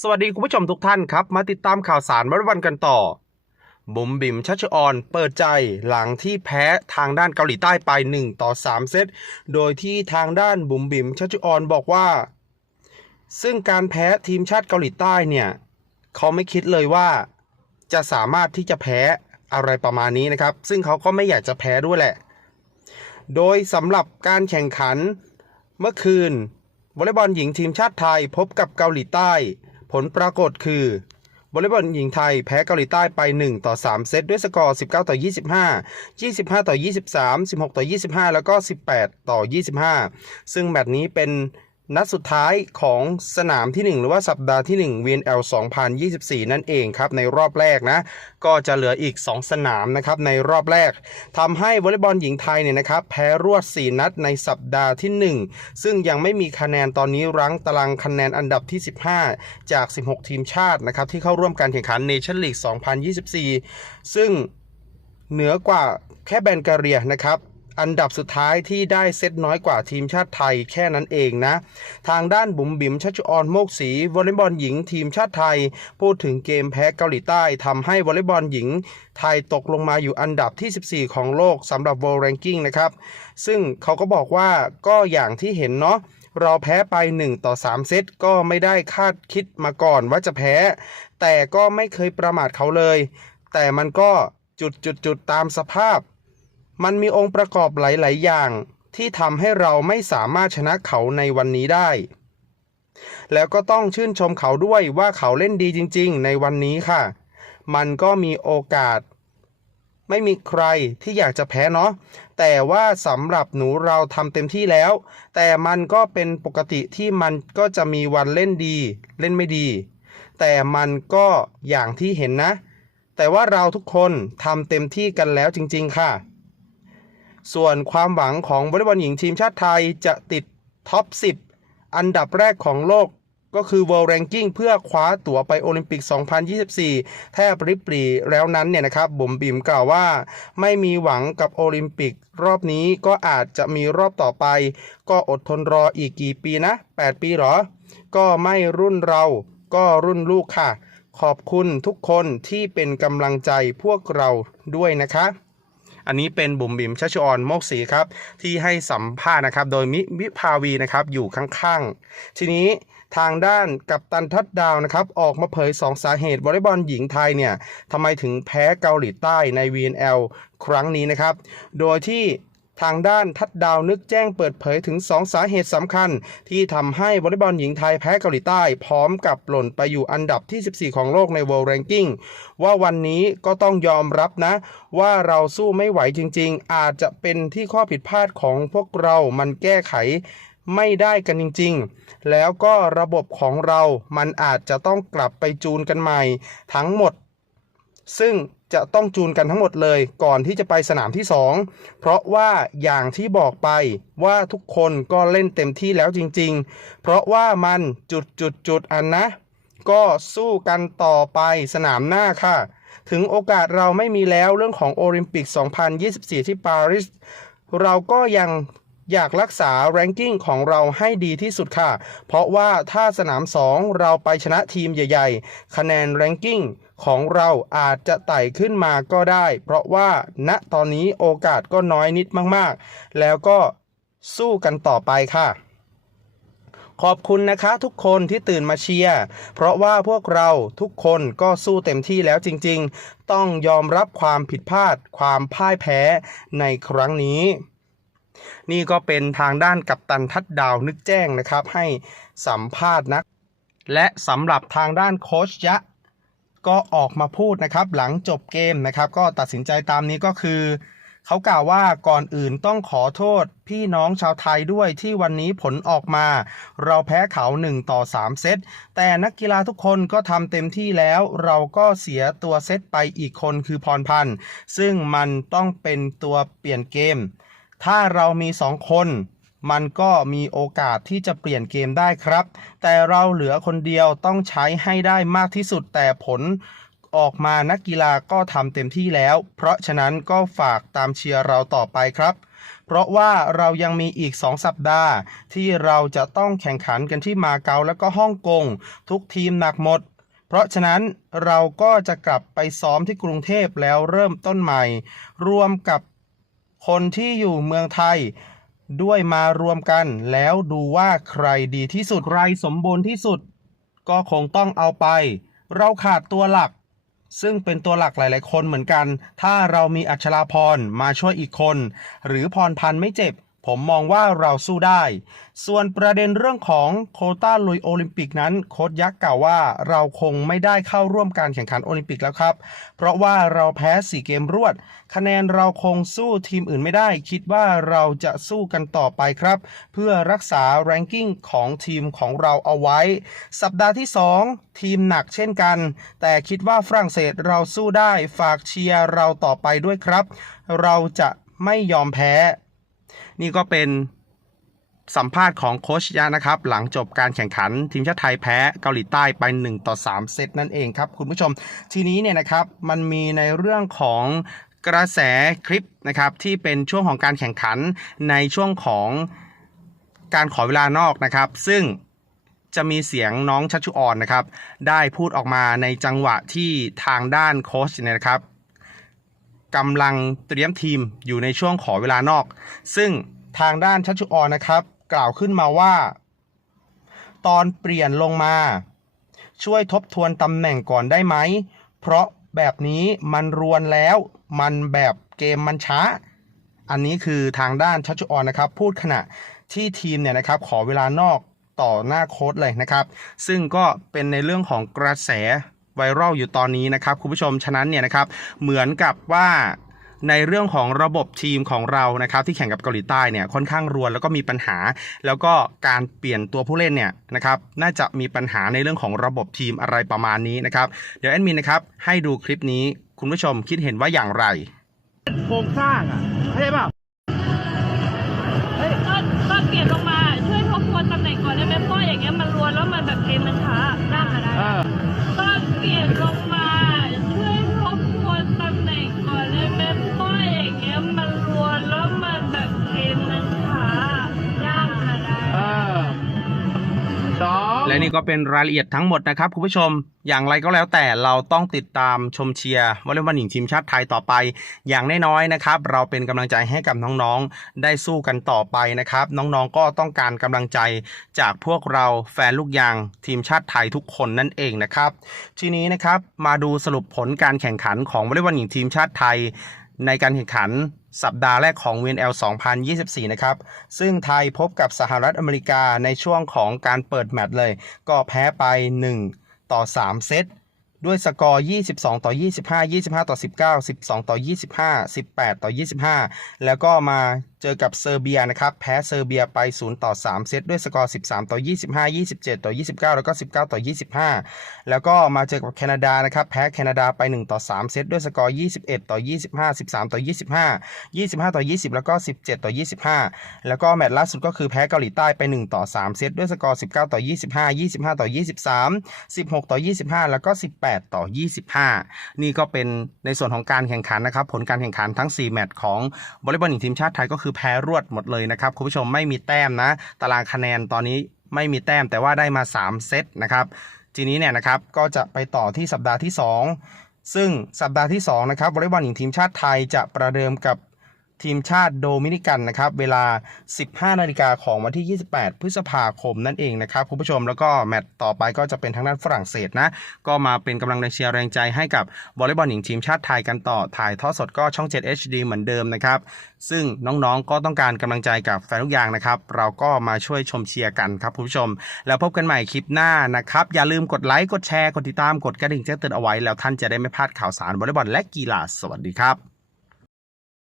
สวัสดีคุณผู้ชมทุกท่านครับ มาติดตามข่าวสารวันวันกันต่อ บุ๋มบิมชัชออนเปิดใจหลังที่แพ้ทางด้านเกาหลีใต้ไป 1 ต่อ 3 เซต โดยที่ทางด้านบุ๋มบิมชัชออนบอกว่า ซึ่งการแพ้ทีมชาติเกาหลีใต้เนี่ย เขาไม่คิดเลยว่า จะสามารถที่จะแพ้อะไรประมาณนี้นะครับ ซึ่งเขาก็ไม่อยากจะแพ้ด้วยแหละ โดยสำหรับการแข่งขันเมื่อคืนวอลเลย์บอลหญิงทีมชาติไทยพบกับเกาหลีใต้ ผลปรากฏคือวอลเลย์บอลหญิงไทยแพ้เกาหลีใต้ไป 1 ต่อ 3 เซตด้วยสกอร์ 19 ต่อ 25 25 ต่อ 23 16 ต่อ 25 แล้วก็ 18 ต่อ 25 ซึ่งแมตช์นี้เป็น นัดสุดท้ายของสนามที่ 1 หรือว่าสัปดาห์ที่ 1 VNL 2024 นั่นเองครับ ในรอบแรกนะ ก็จะเหลืออีก 2 สนามนะครับ ในรอบแรกทำให้วอลเลย์บอลหญิงไทยเนี่ยนะครับ แพ้รวด 4 นัดในสัปดาห์ที่ 1 ซึ่งยังไม่มีคะแนนตอนนี้รั้งตารางคะแนนอันดับที่ 15 จาก 16 ทีมชาตินะครับ ที่เข้าร่วมการแข่งขัน Nation League 2024 ซึ่งเหนือกว่าแค่แบนการียนะครับ อันดับสุดท้ายที่ได้เซตน้อยกว่าทีมชาติไทยแค่นั้นเองนะ ทางด้านบุ๋มบิ๋มชัชออนโมกศรีวอลเลย์บอลหญิงทีมชาติไทย พูดถึงเกมแพ้เกาหลีใต้ทำให้วอลเลย์บอลหญิง ไทยตกลงมาอยู่อันดับที่ 14 ของโลกสำหรับ World Ranking นะครับ ซึ่งเขาก็บอกว่าก็อย่างที่เห็นเนาะเราแพ้ไป 1 ต่อ 3 เซตก็ไม่ได้คาดคิดมาก่อนว่าจะแพ้ แต่ก็ไม่เคยประมาทเขาเลย แต่มันก็จุดจุดจุดตามสภาพ มันมีองค์ประกอบหลาย ๆ อย่างที่ทำให้เราไม่สามารถชนะเขาในวันนี้ได้ แล้วก็ต้องชื่นชมเขาด้วยว่าเขาเล่นดีจริง ๆ ในวันนี้ค่ะ มันก็มีโอกาส ไม่มีใครที่อยากจะแพ้เนาะ แต่ว่าสำหรับหนูเราทำเต็มที่แล้ว แต่มันก็เป็นปกติที่มันก็จะมีวันเล่นดี เล่นไม่ดี แต่มันก็อย่างที่เห็นนะ แต่ว่าเราทุกคนทำเต็มที่กันแล้วจริง ๆ ค่ะ ส่วนความหวังของวอลเลย์บอลหญิงทีมชาติไทยจะติดท็อป 10 อันดับแรกของโลกก็คือ World Ranking เพื่อคว้าตั๋วไปโอลิมปิก 2024 แทบริบหรีแล้วนั้นเนี่ยนะครับบุ๋มบิมกล่าวว่า ไม่มีหวังกับโอลิมปิก รอบนี้ก็อาจจะมีรอบต่อไป ก็อดทนรออีกกี่ปีนะ 8 ปีเหรอ ก็ไม่รุ่นเรา ก็รุ่นลูกค่ะ ขอบคุณทุกคนที่เป็นกำลังใจพวกเราด้วยนะคะ อันนี้เป็นบุ๋มบิ๋มชัชออนโมกศรีครับ ที่ให้สัมภาษณ์นะครับ โดยมิวิภาวีนะครับอยู่ข้างๆ ทีนี้ทางด้านกัปตันทัดดาวนะครับออกมาเผย 2 สาเหตุวอลเลย์บอลหญิงไทยเนี่ยทำไมถึงแพ้เกาหลีใต้ใน VNL ครั้งนี้นะครับ โดยที่ ทางด้านทัดดาวนึกแจ้งเปิดเผยถึง 2 สาเหตุสำคัญ ที่ทำให้วอลเลย์บอลหญิงไทยแพ้เกาหลีใต้ พร้อมกับหล่นไปอยู่อันดับที่ 14 ของโลกใน World Ranking ว่าวันนี้ก็ต้องยอมรับนะ ว่าเราสู้ไม่ไหวจริง ๆ อาจจะเป็นที่ข้อผิดพลาดของพวกเรามันแก้ไขไม่ได้กันจริงๆ แล้วก็ระบบของเรามันอาจจะต้องกลับไปจูนกันใหม่ ทั้งหมด ซึ่ง จะต้องจูนกันทั้งหมดเลยก่อนที่จะไปสนามที่ 2 เพราะว่าอย่างที่บอกไปว่าทุกคนก็เล่นเต็มที่แล้วจริง ๆ เพราะว่ามันจุดจุดจุดอันนะ ก็สู้กันต่อไปสนามหน้าค่ะ ถึงโอกาสเราไม่มีแล้วเรื่องของโอลิมปิก 2024 ที่ปารีสเราก็ยัง อยากรักษาแรงกิ้งของเราให้ดีที่สุดค่ะ เพราะว่าถ้าสนาม 2 เราไปชนะทีมใหญ่ ๆ คะแนนแรงกิ้งของเราอาจจะไต่ขึ้นมาก็ได้ เพราะว่าณตอนนี้โอกาสก็น้อยนิดมากๆ แล้วก็สู้กันต่อไปค่ะ ขอบคุณนะคะทุกคนที่ตื่นมาเชียร์เพราะว่าพวกเราทุกคนก็สู้เต็มที่แล้วจริง ๆ ต้องยอมรับความผิดพลาด ความพ่ายแพ้ในครั้งนี้ นี่ก็เป็นทางด้านกัปตันทัดดาวนึกแจ้งนะครับ ให้สัมภาษณ์นะและสำหรับทางด้านโคชยะ ก็ออกมาพูดนะครับหลังจบเกมนะครับ ก็ตัดสินใจตามนี้ก็คือ เขากล่าวว่าก่อนอื่นต้องขอโทษพี่น้องชาวไทยด้วยที่วันนี้ผลออกมา เราแพ้เขา1ต่อ3เซตแต่นักกีฬาทุกคนก็ทำเต็มที่แล้วเราก็เสียตัวเซตไปอีกคนคือพรพันธ์ซึ่งมันต้องเป็นตัวเปลี่ยนเกม ถ้าเรามี 2 คน มันก็มีโอกาสที่จะเปลี่ยนเกมได้ครับ แต่เราเหลือคนเดียวต้องใช้ให้ได้มากที่สุดแต่ผลออกมานักกีฬาก็ทำเต็มที่แล้ว เพราะฉะนั้นก็ฝากตามเชียร์เราต่อไปครับ เพราะว่าเรายังมีอีก 2 สัปดาห์ ที่เราจะต้องแข่งขันกันที่มาเก๊าและก็ฮ่องกง ทุกทีมหนักหมด เพราะฉะนั้นเราก็จะกลับไปซ้อมที่กรุงเทพแล้วเริ่มต้นใหม่ รวมกับ คนที่อยู่เมืองไทยด้วยมารวมกันแล้วดูว่าใครดีที่สุด ใครสมบูรณ์ที่สุด ก็คงต้องเอาไป เราขาดตัวหลัก ซึ่งเป็นตัวหลักหลาย ๆ คนเหมือนกัน ถ้าเรามีอัชราพรมาช่วยอีกคน หรือพรพันธ์ไม่เจ็บ ผมมองว่าเราสู้ได้ ส่วนประเด็นเรื่องของโคต้าลุยโอลิมปิกนั้น โค้ชยักษ์กล่าวว่าเราคงไม่ได้เข้าร่วมการแข่งขันโอลิมปิกแล้วครับ เพราะว่าเราแพ้ 4 เกมรวด คะแนนเราคงสู้ทีมอื่นไม่ได้ คิดว่าเราจะสู้กันต่อไปครับ เพื่อรักษาแรงกิ้งของทีมของเราเอาไว้ สัปดาห์ที่ 2 ทีมหนักเช่นกัน แต่คิดว่าฝรั่งเศสเราสู้ได้ฝากเชียร์เราต่อไปด้วยครับ เราจะไม่ยอมแพ้ นี่ก็เป็นสัมภาษณ์ของโคชยะนะครับ หลังจบการแข่งขันทีมชาติไทยแพ้เกาหลีใต้ไป 1 ต่อ 3 เซตนั่นเองครับ คุณผู้ชมทีนี้เนี่ยนะครับมันมีในเรื่องของกระแสคลิปนะครับที่เป็นช่วงของการแข่งขันในช่วงของการขอเวลานอกนะครับ ซึ่งจะมีเสียงน้องชัชชุออนนะครับ ได้พูดออกมาในจังหวะที่ทางด้านโค้ชเนี่ยนะครับ กำลังเตรียมทีมอยู่ในช่วงขอเวลานอก ซึ่งทางด้านชัชชุออนนะครับ กล่าวขึ้นมาว่า ตอนเปลี่ยนลงมา ช่วยทบทวนตำแหน่งก่อนได้ไหม เพราะแบบนี้มันรวนแล้วมันแบบเกมมันช้า อันนี้คือทางด้านชัชชุออนนะครับ พูดขณะที่ทีมเนี่ยนะครับ ขอเวลานอกต่อหน้าโค้ชเลยนะครับ ซึ่งก็เป็นในเรื่องของกระแส ไวรัลอยู่ตอนนี้นะครับคุณผู้ชมฉะนั้นเนี่ยนะครับเหมือนกับว่าในเรื่องของระบบทีมของเรานะครับที่แข่งกับเกาหลีใต้เนี่ยค่อนข้างรวนแล้วก็มีปัญหา แล้วก็การเปลี่ยนตัวผู้เล่นเนี่ยนะครับน่าจะมีปัญหาในเรื่องของระบบทีมอะไรประมาณนี้นะครับเดี๋ยวแอดมินนะครับให้ดูคลิปนี้คุณผู้ชมคิดเห็นว่าอย่างไรโครงสร้างอะเข้าใจเปล่าก็ก็เปลี่ยนลงมาช่วยทบทวนตำแหน่งก่อนได้ไหมเพราะอย่างเงี้ยมันรวนแล้วมันแบบเกมมันช้าได้ค่ะได้ เอ และนี่ก็เป็นรายละเอียดทั้งหมดนะครับคุณผู้ชมอย่างไรก็แล้วแต่เราต้องติดตามชมเชียร์วอลเลย์บอลหญิงทีมชาติไทยต่อไป อย่างน้อยๆนะครับ เราเป็นกำลังใจให้กับน้องๆ ได้สู้กันต่อไปนะครับ น้องๆก็ต้องการกำลังใจจากพวกเราแฟนลูกยางทีมชาติไทยทุกคนนั่นเองนะครับ ทีนี้นะครับมาดูสรุปผลการแข่งขันของวอลเลย์บอลหญิงทีมชาติไทย ในการแข่งขัน สัปดาห์แรกของ VNL 2024 นะครับ ซึ่งไทยพบกับสหรัฐอเมริกาในช่วงของการเปิดแมตช์เลย ก็แพ้ไป 1 ต่อ 3 เซต ด้วยสกอร์ 22 ต่อ 25 25 ต่อ 19 12 ต่อ 25 18 ต่อ 25 แล้วก็มา เจอกับเซอร์เบียนะครับ แพ้เซอร์เบียไป 0 ต่อ 3 เซตด้วยสกอร์ 13 ต่อ 25 27 ต่อ 29 แล้วก็ 19 ต่อ 25 แล้วก็มาเจอกับแคนาดานะครับ แพ้แคนาดาไป 1 ต่อ 3 เซตด้วยสกอร์ 21 ต่อ 25 13 ต่อ 25 25 ต่อ 20 แล้วก็ 17 ต่อ 25 แล้วก็แมตช์ล่าสุดก็คือแพ้เกาหลีใต้ไป 1 ต่อ 3 เซตด้วยสกอร์ 19 ต่อ 25 25 ต่อ 23 16 ต่อ 25 แล้วก็ 18 ต่อ 25 นี่ก็เป็นในส่วนของการแข่งขันนะครับ ผลการแข่งขันทั้ง 4 แมตช์ของวอลเลย์บอลหญิงทีมชาติไทยก็คือแพ้รวดหมดเลยนะครับคุณผู้ชมไม่มีแต้มนะ ตารางคะแนนตอนนี้ไม่มีแต้มแต่ว่าได้มา 3 เซตนะครับทีนี้เนี่ยนะครับก็จะไปต่อที่สัปดาห์ที่ 2 ซึ่งสัปดาห์ที่2นะครับวอลเลย์บอลหญิงทีมชาติไทยจะประเดิมกับ ทีมชาติโดมินิกันนะครับ เวลา 15 นาฬิกาของวันที่ 28 พฤษภาคมนั่นเองนะครับคุณผู้ชมแล้วก็แมตช์ต่อไปก็จะเป็นทางด้านฝรั่งเศสนะ ก็มาเป็นกำลังแรงเชียร์แรงใจให้กับวอลเลย์บอลหญิงทีมชาติไทยกันต่อถ่ายทอดสดก็ช่อง 7 HD เหมือนเดิมนะครับ ซึ่งน้องๆก็ต้องการกำลังใจกับแฟนทุกอย่างนะครับ เราก็มาช่วยชมเชียร์กันครับคุณผู้ชม แล้วพบกันใหม่คลิปหน้านะครับ อย่าลืมกดไลค์กดแชร์กดติดตามกดกระดิ่งแจ้งเตือนเอาไว้แล้วท่านจะได้ไม่พลาดข่าวสารวอลเลย์บอลและกีฬาสวัสดีครับ